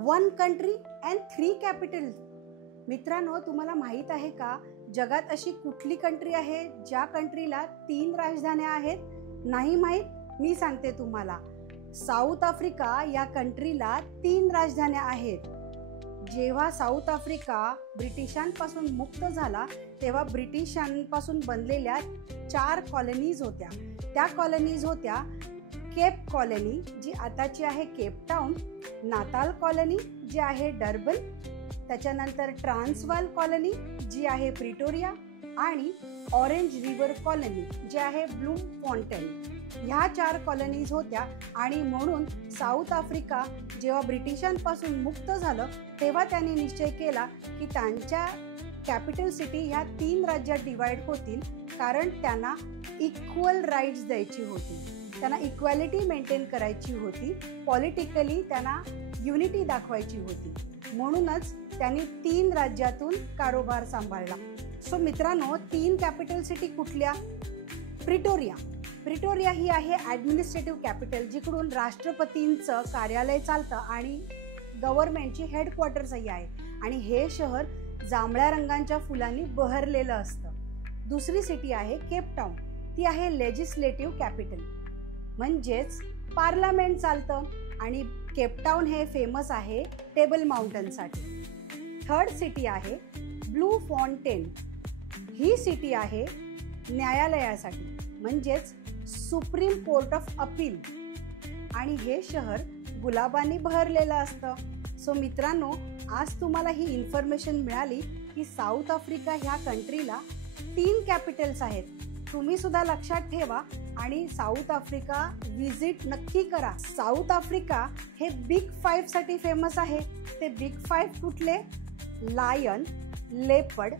1 country and 3 capitals. मित्रांनो, तुम्हाला माहित आहे का जगात अशी कुठली कंट्री आहे ज्या कंट्रीला 3 राजधान्या आहेत? नाही माहित? मी सांगते तुम्हाला. साऊथ आफ्रिका या कंट्रीला 3 राजधान्या आहेत. जेव्हा साऊथ आफ्रिका ब्रिटिशांपासून मुक्त झाला तेव्हा ब्रिटिशांपासून बनलेल्या 4 कॉलनीज होत्या. त्या कॉलनीज होत्या केप कॉलनी, जी आताची आहे केप टाउन, नाताल कॉलनी, जी आहे डर्बन, त्याच्यानंतर ट्रान्सवाल कॉलनी, जी आहे प्रिटोरिया, आणि ऑरेंज रिव्हर कॉलनी, जी आहे ब्लूम फॉन्टेन. ह्या 4 कॉलनीज होत्या आणि म्हणून साऊथ आफ्रिका जेव्हा ब्रिटिशांपासून मुक्त झालं तेव्हा त्यांनी निश्चय केला की त्यांच्या कॅपिटल सिटी ह्या 3 राज्यात डिवाइड होतील, कारण त्यांना इक्वल राईट्स द्यायची होती, त्यांना इक्वॅलिटी मेंटेन करायची होती, पॉलिटिकली त्यांना युनिटी दाखवायची होती. म्हणूनच त्यांनी 3 राज्यातून कारभार सांभाळला. सो मित्रांनो, 3 कॅपिटल सिटी कुठल्या? प्रिटोरिया. प्रिटोरिया ही आहे ॲडमिनिस्ट्रेटिव्ह कॅपिटल, जिकडून राष्ट्रपतींचं कार्यालय चालतं आणि गव्हर्नमेंटची हेडक्वार्टर्सही आहे, आणि हे शहर जांभळ्या रंगाच्या फुलांनी बहरलेलं असतं. दुसरी सिटी आहे केप टाउन. ती आहे लेजिस्लेटिव्ह कॅपिटल, म्हणजेच पार्लमेंट चालतं, आणि केप टाउन हे फेमस आहे टेबल माउंटनसाठी. थर्ड सिटी आहे ब्लू फॉन्टेन. ही सिटी आहे न्यायालयासाठी, म्हणजेच सुप्रीम कोर्ट ऑफ अपील, आणि हे शहर गुलाबांनी बहरलेलं असतं. सो मित्रांनो, आज तुम्हाला ही इन्फॉर्मेशन मिळाली की साऊथ आफ्रिका ह्या कंट्रीला 3 कॅपिटल्स आहेत. तुम्ही सुद्धा लक्षात ठेवा आणि साऊथ आफ्रिका व्हिजिट नक्की करा. साऊथ आफ्रिका हे बिग 5 साठी फेमस आहे. ते बिग 5 कुठले? लायन, लेपर्ड,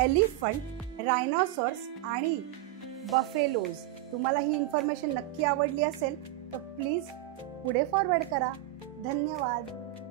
एलिफंट, रायनोसॉर्स आणि बफेलोज. तुम्हाला ही इन्फॉर्मेशन नक्की आवडली असेल तर प्लीज पुढे फॉरवर्ड करा. धन्यवाद.